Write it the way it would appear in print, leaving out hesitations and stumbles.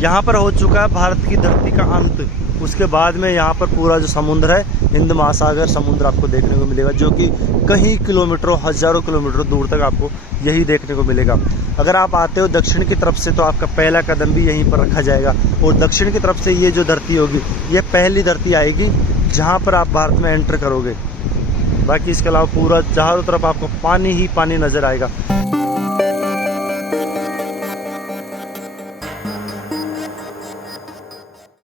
यहाँ पर हो चुका है भारत की धरती का अंत। उसके बाद में यहाँ पर पूरा जो समुद्र है, हिंद महासागर समुद्र आपको देखने को मिलेगा, जो कि कई किलोमीटरों, हज़ारों किलोमीटर दूर तक आपको यही देखने को मिलेगा। अगर आप आते हो दक्षिण की तरफ से तो आपका पहला कदम भी यहीं पर रखा जाएगा, और दक्षिण की तरफ से ये जो धरती होगी, ये पहली धरती आएगी जहाँ पर आप भारत में एंटर करोगे। बाकी इसके अलावा पूरा चारों तरफ आपको पानी ही पानी नज़र आएगा।